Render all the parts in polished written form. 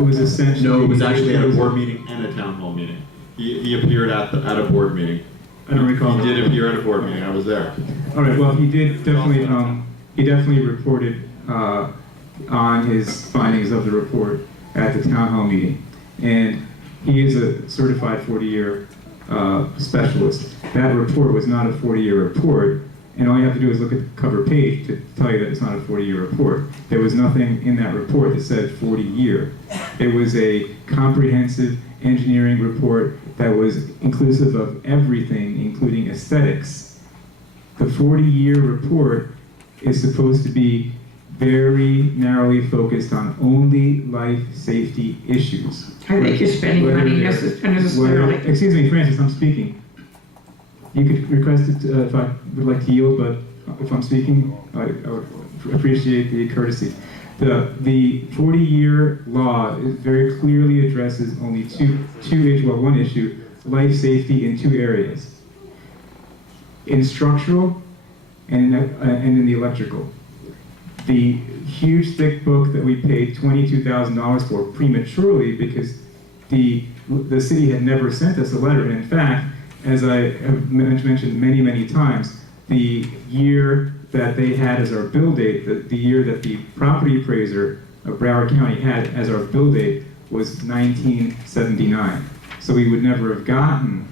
it was essentially... No, it was actually at a board meeting and a town hall meeting. He appeared at a board meeting. I don't recall. He did appear at a board meeting. I was there. All right, well, he definitely reported on his findings of the report at the town hall meeting. And he is a certified 40-year specialist. That report was not a 40-year report, and all you have to do is look at the cover page to tell you that it's not a 40-year report. There was nothing in that report that said 40-year. It was a comprehensive engineering report that was inclusive of everything, including aesthetics. The 40-year report is supposed to be very narrowly focused on only life safety issues. I think you're spending money unnecessarily. Excuse me, Francis, I'm speaking. You could request it if I would like to yield, but if I'm speaking, I would appreciate the courtesy. The 40-year law very clearly addresses only one issue, life safety in two areas. In structural and in the electrical. The huge thick book that we paid $22,000 for prematurely because the city had never sent us a letter. And in fact, as I have mentioned many, many times, the year that they had as our bill date, the year that the property appraiser of Broward County had as our bill date was 1979. So we would never have gotten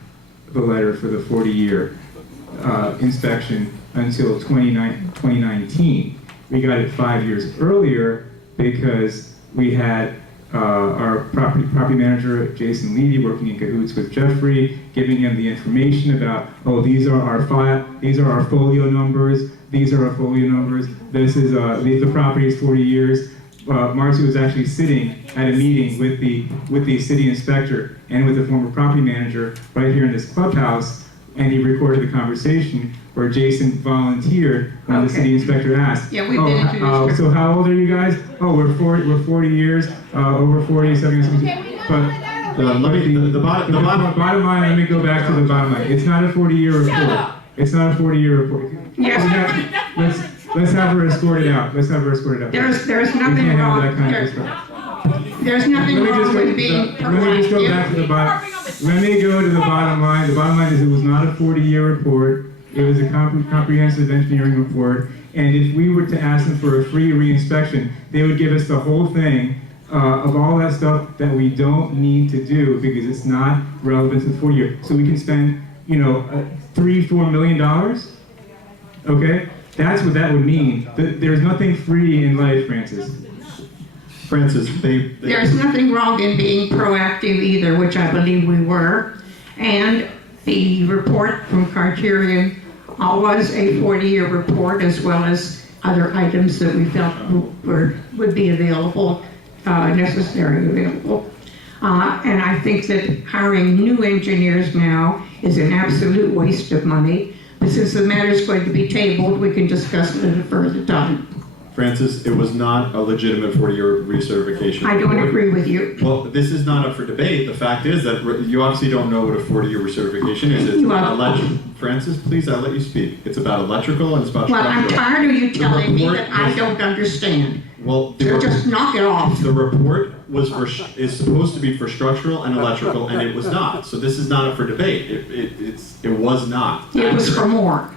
the letter for the 40-year inspection until 2019. We got it 5 years earlier because we had our property manager, Jason Levy, working in cahoots with Jeffrey, giving him the information about, oh, these are our folio numbers, this is, the property is 40 years. Marcy was actually sitting at a meeting with the city inspector and with the former property manager right here in this clubhouse, and he recorded the conversation where Jason volunteered when the city inspector asked, yeah, we've been into this. So how old are you guys? Oh, we're 40 years, over 40, 70, but the bottom line, let me go back to the bottom line. It's not a 40-year report. It's not a 40-year report. Yes. Let's have her escorted out. There's nothing wrong. There's nothing wrong with being proactive. Let me just go back to the bottom. Let me go to the bottom line. The bottom line is it was not a 40-year report. It was a comprehensive engineering report. And if we were to ask them for a free re-inspection, they would give us the whole thing of all that stuff that we don't need to do because it's not relevant to the 40-year. So we can spend, $3-4 million. Okay, that's what that would mean. There's nothing free in life, Francis. There's nothing wrong in being proactive either, which I believe we were. And the report from Criterion was a 40-year report, as well as other items that we felt would be available, necessarily available. And I think that hiring new engineers now is an absolute waste of money. But since the matter is going to be tabled, we can discuss it at a further time. Francis, it was not a legitimate 40-year recertification. I don't agree with you. Well, this is not up for debate. The fact is that you obviously don't know what a 40-year recertification is. It's about electrical. Francis, please, I'll let you speak. It's about electrical and it's about structural. Well, I'm tired of you telling me that I don't understand. Well, so just knock it off. The report is supposed to be for structural and electrical, and it was not. So this is not up for debate. It was not. It was for more.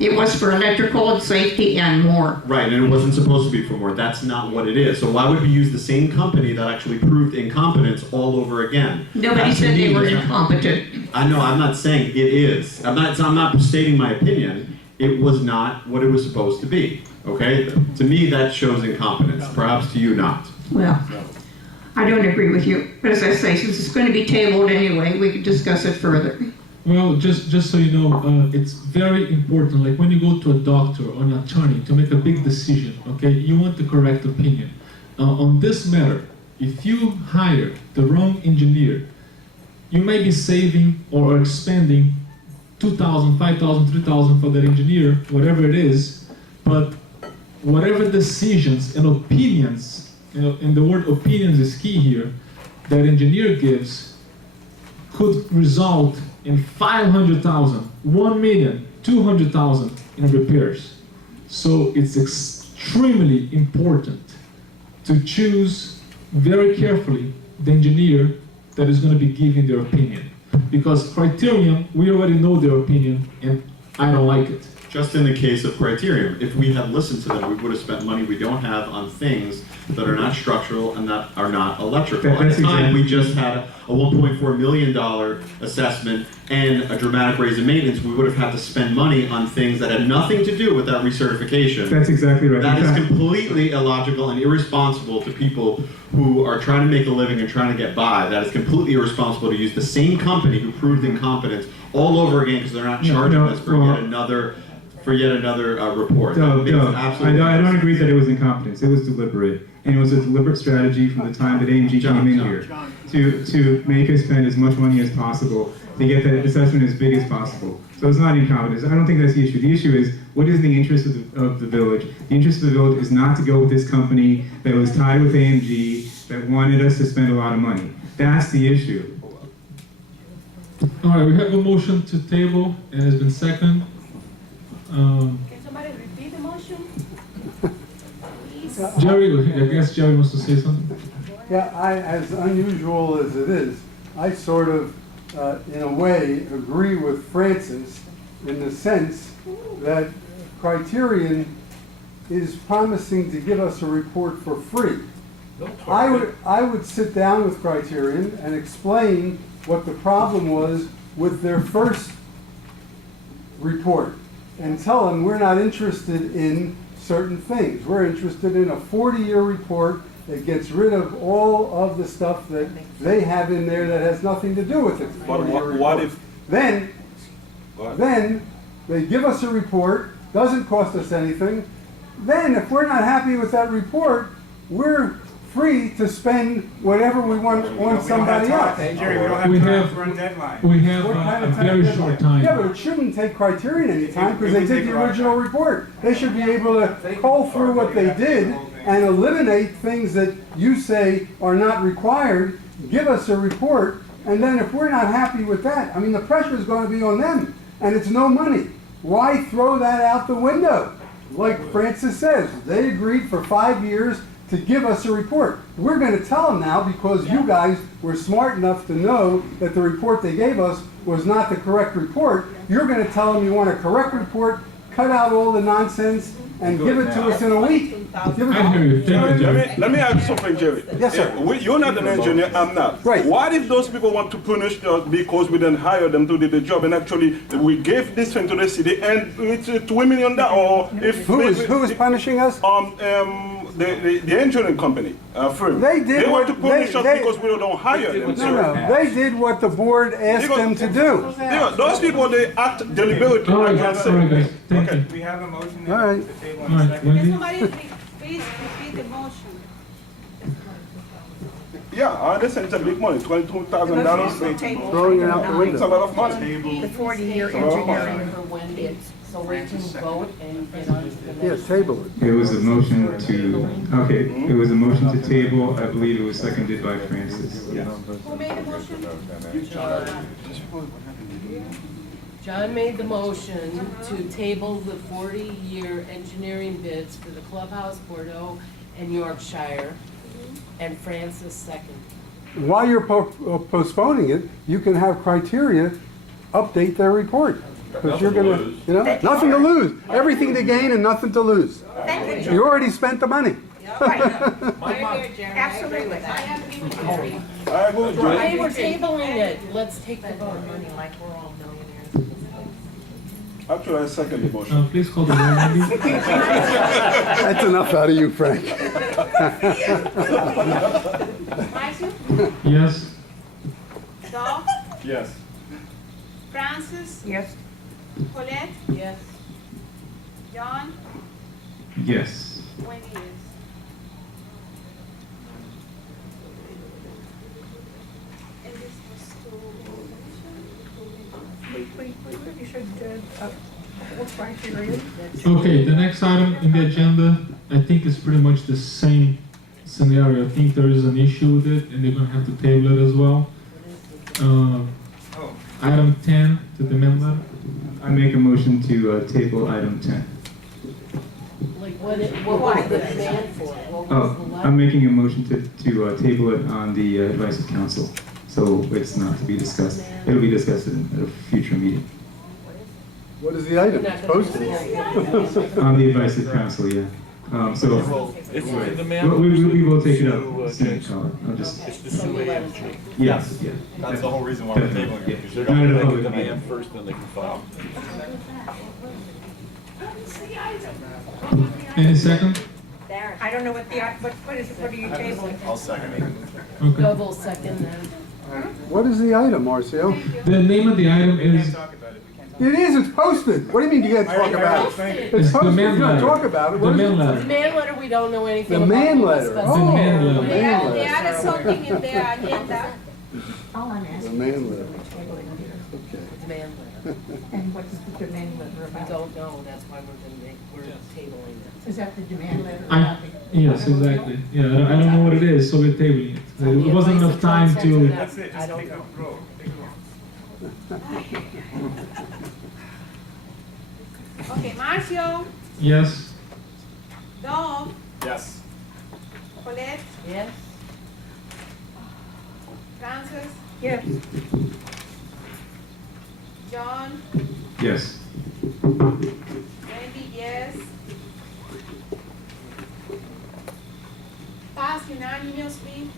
It was for electrical and safety and more. Right, and it wasn't supposed to be for more. That's not what it is. So why would we use the same company that actually proved incompetence all over again? Nobody said they were incompetent. I know, I'm not saying it is. I'm not stating my opinion. It was not what it was supposed to be, okay? To me, that shows incompetence. Perhaps to you, not. Well, I don't agree with you. But as I say, since it's going to be tabled anyway, we can discuss it further. Well, just so you know, it's very important, like when you go to a doctor or an attorney to make a big decision, okay, you want the correct opinion. On this matter, if you hire the wrong engineer, you may be saving or expending $2,000, $5,000, $3,000 for that engineer, whatever it is, but whatever decisions and opinions, and the word opinions is key here, that engineer gives could result in $500,000, $1 million, $200,000 in repairs. So it's extremely important to choose very carefully the engineer that is going to be giving their opinion. Because Criterion, we already know their opinion, and I don't like it. Just in the case of Criterion, if we had listened to them, we would have spent money we don't have on things that are not structural and that are not electrical. At That's the time, exactly- we just had a $1.4 million assessment and a dramatic raise in maintenance. We would have had to spend money on things that had nothing to do with that recertification. That's exactly right. That In is fact- completely illogical and irresponsible to people who are trying to make a living and trying to get by. That is completely irresponsible to use the same company who proved incompetence all over again because they're not charging us for yet another report. That Doug, makes Doug, absolutely I don't no agree that it was incompetence. It was deliberate. And it was a deliberate strategy from the time that AMG John, came in John. here to make us spend as much money as possible to get that assessment as big as possible. So it's not incompetence. I don't think that's the issue. The issue is, what is the interest of the village? The interest of the village is not to go with this company that was tied with AMG, that wanted us to spend a lot of money. That's the issue. All right, we have a motion to table, and it's been seconded. Can somebody repeat the motion? Please. Jerry, I guess Jerry wants to say something. Yeah, as unusual as it is, I sort of, in a way, agree with Francis in the sense that Criterion is promising to give us a report for free. I would sit down with Criterion and explain what the problem was with their first report and tell them we're not interested in certain things. We're interested in a 40-year report that gets rid of all of the stuff that they have in there that has nothing to do with it. But what if? Then they give us a report, doesn't cost us anything. Then if we're not happy with that report, we're free to spend whatever we want on somebody else. Hey, Jerry, we don't have We time have- for a deadline. We have What kind a of time very deadline? short time. Yeah, but it shouldn't take Criterion any time because It they would did take the a lot of original time. report. They should be able to cull through what they did and eliminate things that you say are not required, give us a report, and then if we're not happy with that, I mean, the pressure is going to be on them, and it's no money. Why throw that out the window? Like Francis says, they agreed for 5 years to give us a report. We're going to tell them now because you guys were smart enough to know that the report they gave us was not the correct report. You're going to tell them you want a correct report, cut out all the nonsense, and give it to us in a week. Give it I hear you. Thank you, Jerry. Let me ask you something, Jerry. Yes, sir. You're not an engineer, I'm not. Right. What if those people want to punish us because we didn't hire them to do the job and actually we gave this thing to the city and it's $2 million or if Who is punishing us? the engineering company firm. They did They want to what- punish they- us they- because we don't hire them. No, they did what the board asked Because- them to do. Yeah, those people they act deliberately. All right, like I guys, said. all right, guys. Thank Okay. you. We have a motion All right. at the table All and a right, second. Wendy? Can somebody please repeat the motion? Yeah, I understand it's a big money, $22,000. Throwing it out the It's a window. lot of money. The 40-year engineering for when it's, so we can vote and get on to the next. Yes, table it. It was a motion to, okay, it was a motion to table. I believe it was seconded by Francis. Who made the motion? John made the motion to table the 40-year engineering bids for the clubhouse, Bordeaux, and Yorkshire, and Francis second. While you're postponing it, you can have criteria update their report. Because you're gonna, nothing to lose. Everything to gain and nothing to lose. Thank you. You already spent the money. Absolutely. I agree with Jerry. I agree with Jerry. Hey, we're tabling it, let's take the vote. Money like we're all millionaires. Actually, I second the motion. Please call the roll, Wendy. That's enough out of you, Frank. Marcio? Yes. Doug? Yes. Francis? Yes. Colette? Yes. John? Yes. Wendy, yes. And this was You should, hold criteria. Okay, the next item in the agenda, I think is pretty much the same scenario. I think there is an issue with it, and they're gonna have to table it as well. Item 10 to the main letter. I make a motion to table item 10. Like, what was the demand for it? What was the Oh, letter? I'm making a motion to table it on the advice of council, so it's not to be discussed. It'll be discussed at a future meeting. What is the item? You're It's not gonna posted. discuss it. On the advice of council, yeah. So, It's the we will take it up, to, Senator Jason. Collin. I'll just, It's the Sioux entry. yes, yeah. That's the whole reason why we're Definitely, tabling it, because they're yeah. Not gonna at a make a public demand meeting. first, then they can file. Any second? I don't know what what are you tabling? I'll second it. Okay. Double second then. What is the item, Marcio? The name of the item is, It is, it's posted. What do you mean you can't talk about it? Posted. It's it's the posted, man you don't letter. talk about it. The What is man it? The letter. man letter, we don't know anything The about. man We'll letter. discuss Oh, it. man letter. the They man added letter. something in their agenda. All I'm The asking man letter. The demand letter. and what's the demand letter We about? don't know, that's why we're tabling it. Is that the demand letter? I, yes, exactly. Yeah, I don't know what it is, so we're tabling it. There wasn't enough time to, I don't know. Okay, Marcio, yes? Dom, Yes. Colette, Yes? Francis, Yes. John, Yes. Wendy, yes. Passed unanimously.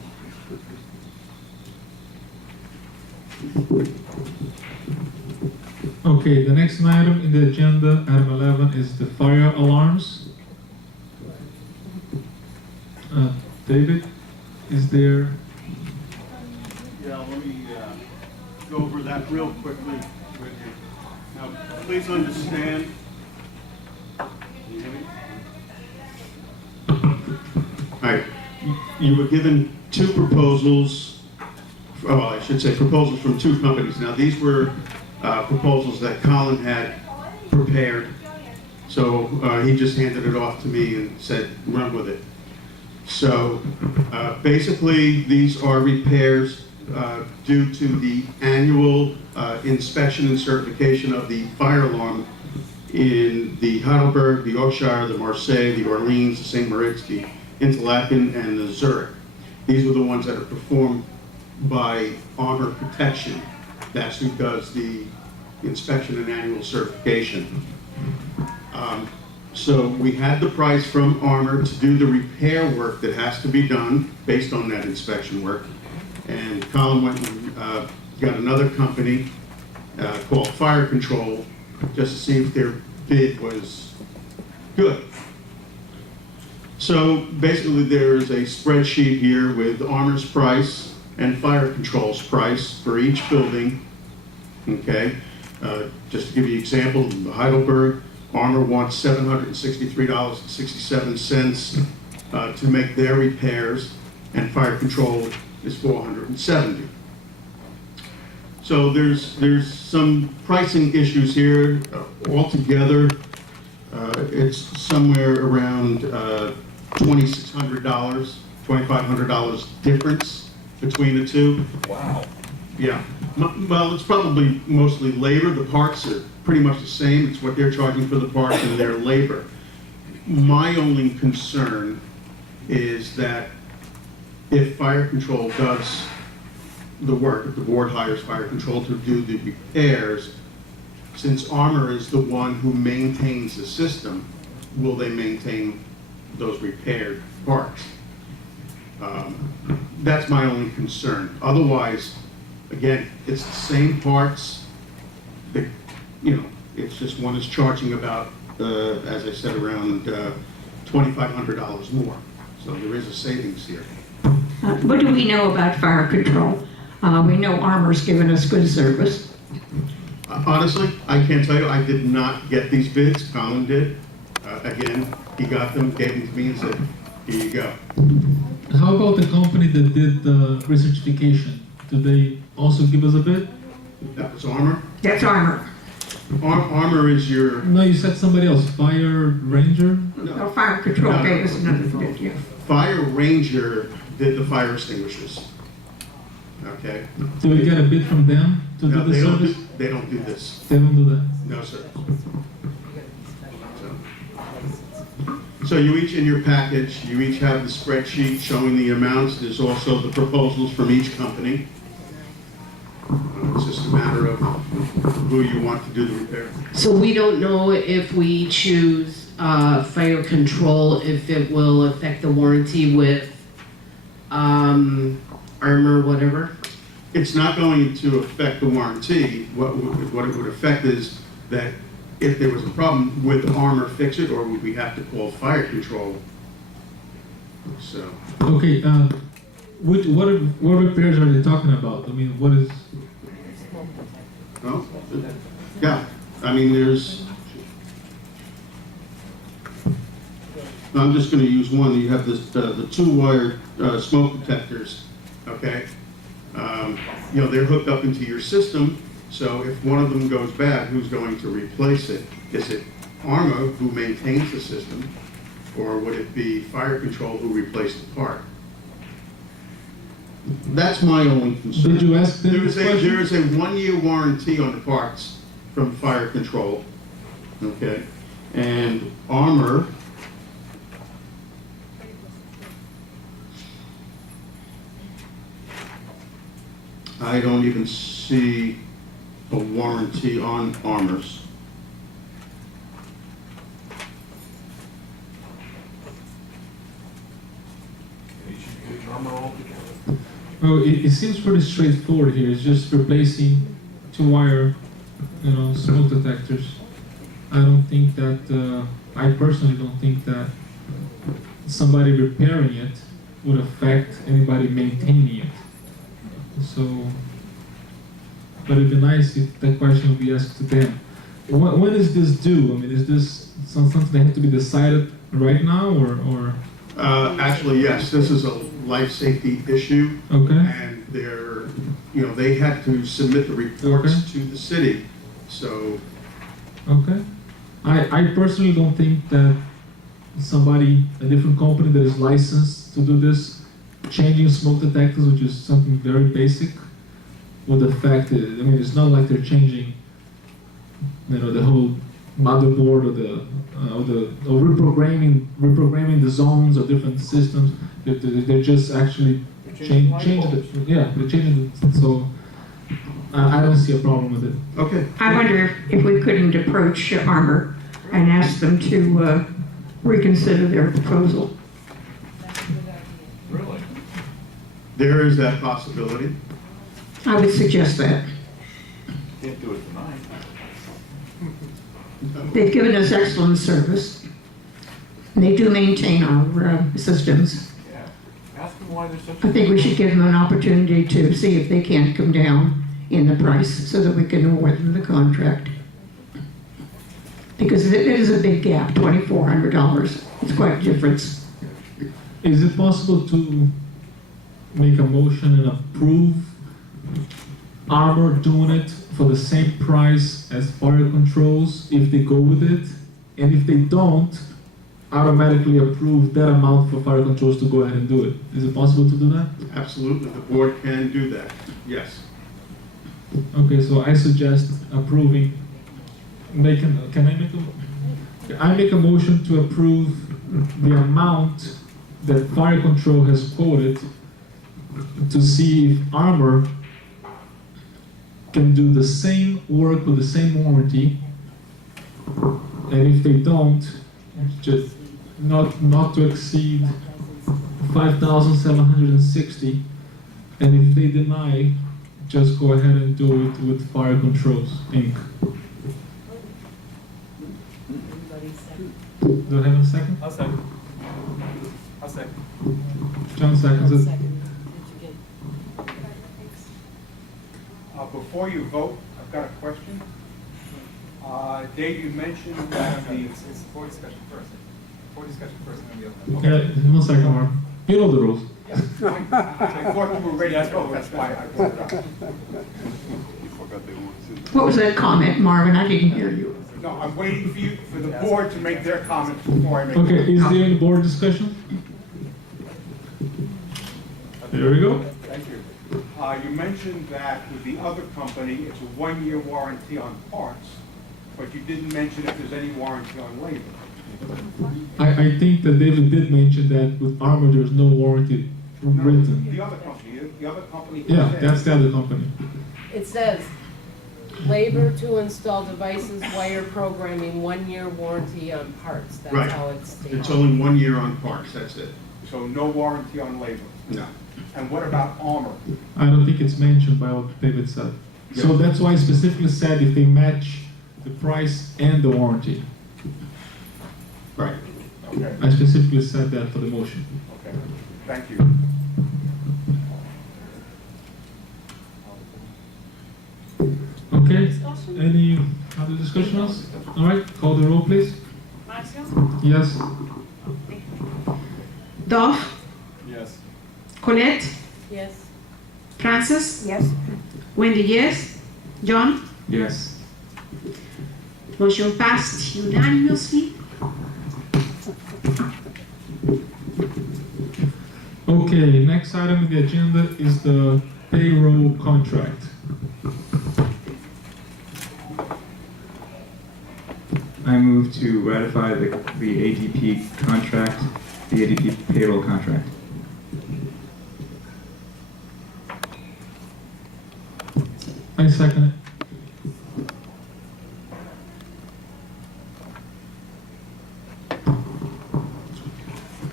Okay, the next item in the agenda, item 11, is the fire alarms. David, is there, Yeah, let me go over that real quickly with you. Now, please understand. Can you hear me? All right, you were given two proposals, well, I should say proposals from two companies. Now, these were proposals that Colin had prepared, so he just handed it off to me and said, run with it. So, basically, these are repairs due to the annual inspection and certification of the fire alarm in the Heidelberg, the Yorkshire, the Marseille, the Orleans, the St. Moritz, the Interlaken, and the Zurich. These were the ones that are performed by Armor Protection. That's who does the inspection and annual certification. So we had the price from Armor to do the repair work that has to be done based on that inspection work. And Colin went and got another company called Fire Control just to see if their bid was good. So basically there's a spreadsheet here with Armor's price and Fire Control's price for each building. Okay, just to give you an example, the Heidelberg, Armor wants $763.67 to make their repairs, and Fire Control is $470. So there's some pricing issues here. Altogether, it's somewhere around $2,600, $2,500 difference between the two. Wow. Yeah, well, it's probably mostly labor. The parts are pretty much the same. It's what they're charging for the parts and their labor. My only concern is that if Fire Control does the work, if the board hires Fire Control to do the repairs, since Armor is the one who maintains the system, will they maintain those repaired parts? That's my only concern. Otherwise, again, it's the same parts. It's just one is charging about, as I said, around $2,500 more. So there is a savings here. What do we know about fire control? We know Armor's given us good service. Honestly, I can't tell you, I did not get these bids. Colin did. Again, he got them, gave them to me and said, here you go. how about the company that did the recertification? Did they also give us a bid? That was Armor. That's Armor. Armor is your, No, you said somebody else, Fire Ranger? No, fire control No. gave us another bid, yeah. Fire Ranger did the fire extinguishers. Okay? Do we get a bid from them to No, do the service? they don't do this. They don't do that. No, sir. So you each, in your package, you each have the spreadsheet showing the amounts. There's also the proposals from each company. It's just a matter of who you want to do the repair. So we don't know if we choose fire control, if it will affect the warranty with armor, whatever? It's not going to affect the warranty. What it would affect is that if there was a problem with armor, fix it, or would we have to call fire control? So, Okay, what repairs are they talking about? I mean, what is, well, yeah, I mean, I'm just gonna use one. You have this, the two-wire smoke detectors, okay? You know, they're hooked up into your system, so if one of them goes bad, who's going to replace it? Is it Arma who maintains the system, or would it be fire control who replaced the part? That's my only concern. did you ask them this There question? is a 1-year warranty on the parts from fire control, okay? And Armor, I don't even see a warranty on Armors. Well, it seems pretty straightforward here. It's just replacing two-wire, smoke detectors. I don't think that, I personally don't think that somebody repairing it would affect anybody maintaining it. So, but it'd be nice if that question would be asked to them. When is this due? I mean, is this something that has to be decided right now, or? Actually, yes, this is a life safety issue. Okay. And they had to submit the reports Okay. to the city, so, Okay. I personally don't think that a different company that is licensed to do this, changing smoke detectors, which is something very basic, would affect it. I mean, it's not like they're changing, the whole motherboard or reprogramming the zones or different systems. They're just actually changing it. Yeah, they're changing it. So I don't see a problem with it. okay. I wonder if we couldn't approach Armor and ask them to reconsider their proposal. Really? There is that possibility. I would suggest that. Can't do it tonight. They've given us excellent service. And they do maintain our systems. Yeah. Ask them why they're such. I think we should give them an opportunity to see if they can't come down in the price so that we can award them the contract. Because it is a big gap, $2,400. It's quite a difference. Is it possible to make a motion and approve Armor doing it for the same price as fire controls if they go with it? And if they don't, automatically approve that amount for fire controls to go ahead and do it? Is it possible to do that? Absolutely, the board can do that, yes. Okay, so I suggest approving, I make a motion to approve the amount that fire control has quoted to see if Armor can do the same work with the same warranty, and if they don't, just not to exceed $5,760, and if they deny, just go ahead and do it with Fire Controls, Inc. Do I have a second? I'll second. I'll second. John seconds it. Before you vote, I've got a question. Dave, you mentioned that It's for discussion first. For discussion first, and then the other. Yeah, 1 second, Mark. You know the rules. I thought you were ready to vote, that's why I brought it up. What was that comment, Marvin? I didn't hear you. No, I'm waiting for the board to make their comments before I make. Okay, is there any board discussion? There we go. Thank you. You mentioned that with the other company, it's a 1-year warranty on parts, but you didn't mention if there's any warranty on labor. I think that David did mention that with Armor, there's no warranty written. The other company. Yeah, that's the other company. It says, labor to install devices, wire programming, 1-year warranty on parts. Right. That's how it's stated. It's only 1 year on parts, that's it. So no warranty on labor. No. And what about armor? I don't think it's mentioned by what David said. So that's why I specifically said if they match the price and the warranty. Right. Okay, I specifically said that for the motion. okay, thank you. Okay, any other discussions? All right, call the roll, please. Marcio, Yes. Dov, Yes. Colette, Yes. Francis, yes. Wendy, yes, John. Yes. Motion passed unanimously. Okay, next item on the agenda is the payroll contract. I move to ratify the ADP contract, the ADP payroll contract. I second it.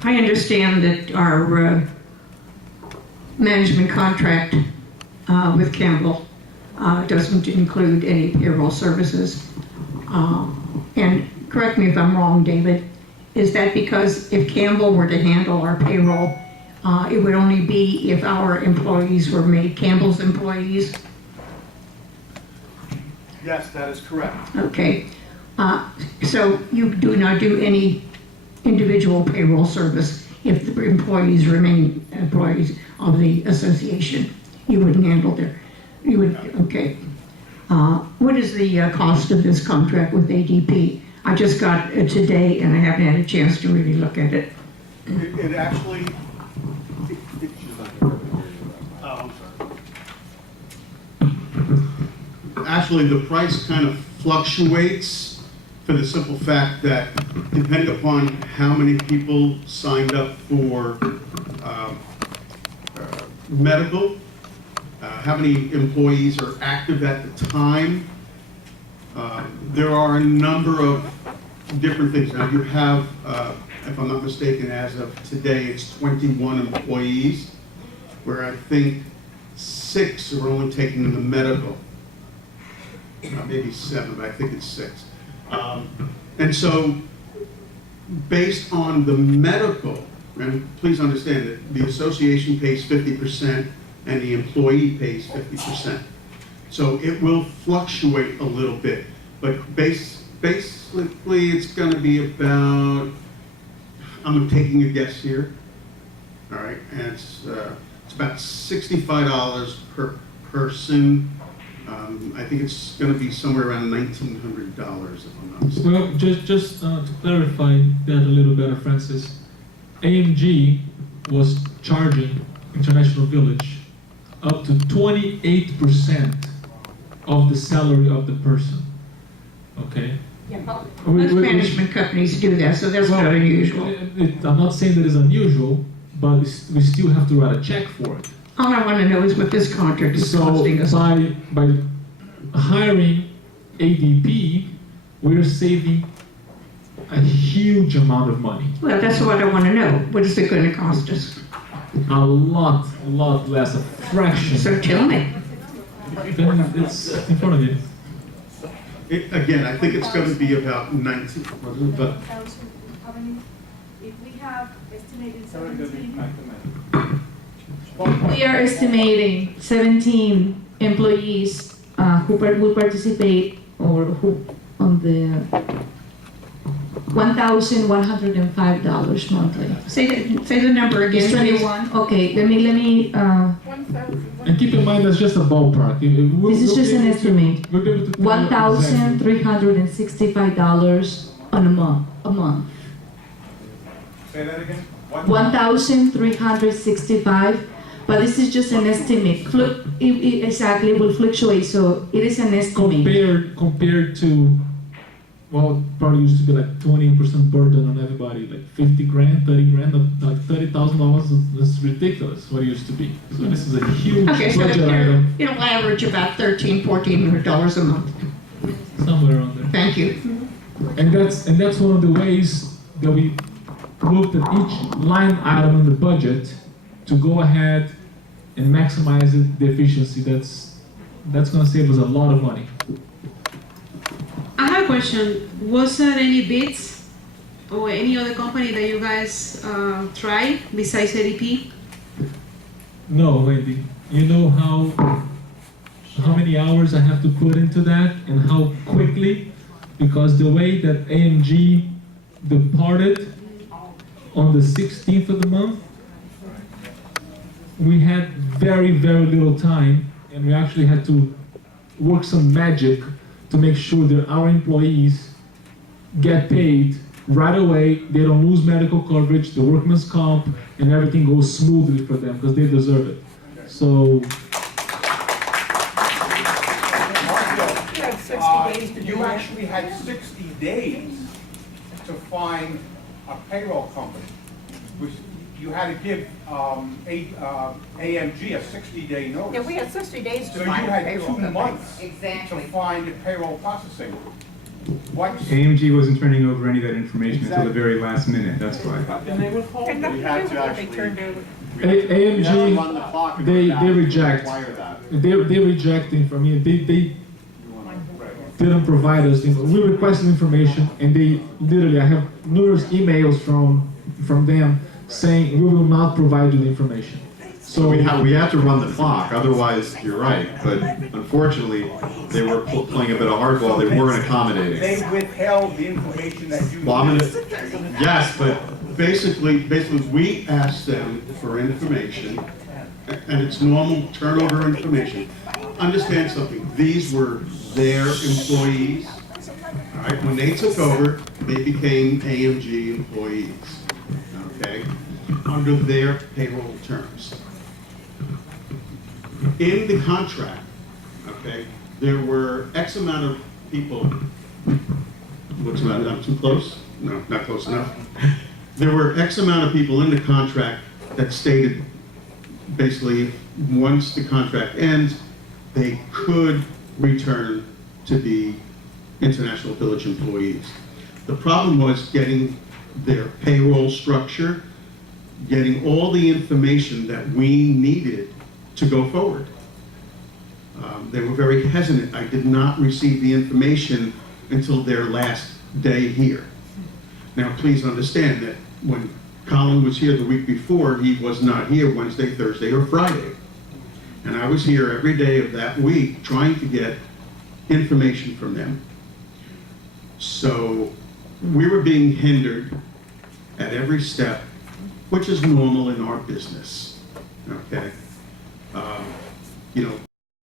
I understand that our management contract with Campbell doesn't include any payroll services. And correct me if I'm wrong, David, is that because if Campbell were to handle our payroll, it would only be if our employees were made Campbell's employees? Yes, that is correct. Okay. So you do not do any individual payroll service if the employees remain employees of the association? You wouldn't handle their, you would, okay. What is the cost of this contract with ADP? I just got it today and I haven't had a chance to really look at it. It actually, oh, I'm sorry. Actually, the price kind of fluctuates for the simple fact that depending upon how many people signed up for medical, how many employees are active at the time, there are a number of different things. Now you have, if I'm not mistaken, as of today, it's 21 employees, where I think 6 are only taking the medical. Maybe 7, but I think it's 6. And so, based on the medical, and please understand that the association pays 50% and the employee pays 50%. So it will fluctuate a little bit, but basically it's going to be about, I'm taking a guess here, all right, and it's about $65 per person. I think it's going to be somewhere around $1,900 if I'm not mistaken. Well, just to clarify that a little better, Francis, AMG was charging International Village up to 28% of the salary of the person. Okay? Most management companies do that, so that's not unusual. I'm not saying that it's unusual, but we still have to write a check for it. All I want to know is what this contract is So costing us. by hiring ADP, we're saving a huge amount of money. Well, that's what I want to know. What is it going to cost us? A lot less, a fraction. So tell me. Then it's in front of you. Again, I think it's going to be about 19, but How many, if we have estimated Sorry, that is 17, not the matter. We are estimating 17 employees who will participate or who on the $1,105 monthly. Say the number again. It's 21. Okay, let me. 1,000. And keep in mind that's just a ballpark. This is just an estimate. We'll be able to tell you exactly. $1,365 on a month. Say that again? 1,365, but this is just an estimate. It exactly will fluctuate, so it is an estimate. Compared to well, probably used to be like 20% burden on everybody, like 50 grand, 30 grand, like $30,000 is ridiculous what it used to be. So this is a huge Okay, so budget item, it'll average about $1,400 a month. somewhere around there. Thank you. And that's one of the ways that we looked at each line item in the budget to go ahead and maximize the efficiency. That's going to save us a lot of money. I have a question. Was there any bids or any other company that you guys tried besides ADP? No, Wendy. You know how many hours I have to put into that and how quickly? Because the way that AMG departed on the 16th of the month, we had very, very little time, and we actually had to work some magic to make sure that our employees get paid right away, they don't lose medical coverage, the workman's comp, and everything goes smoothly for them, because they deserve it. So, You actually had 60 days to find a payroll company, which you had to give AMG a 60-day notice. Yeah, we had 60 days So to you find a had payroll 2 company. months to Exactly. find a payroll processing. What? AMG wasn't turning over any of that information until the very last minute, that's why. And We had to actually- they turned over. AMG, they reject. They reject the information. They didn't provide us. We requested information, and they literally, I have numerous emails from them saying we will not provide you the information. So we had to run the clock, otherwise, you're right, but unfortunately, they were playing a bit of hardball, they weren't accommodating. They withheld the information that you. Well, I'm gonna, yes, but Basically, we asked them for information, and it's normal turnover information. Understand something, these were their employees, all right? When they took over, they became AMG employees, okay? Under their payroll terms. In the contract, okay, there were X amount of people, what's that, I'm too close? No, not close enough. There were X amount of people in the contract that stated, basically, once the contract ends, they could return to be International Village employees. The problem was getting their payroll structure, getting all the information that we needed to go forward. They were very hesitant. I did not receive the information until their last day here. Now, please understand that when Colin was here the week before, he was not here Wednesday, Thursday, or Friday. And I was here every day of that week trying to get information from them. So we were being hindered at every step, which is normal in our business, okay? You know,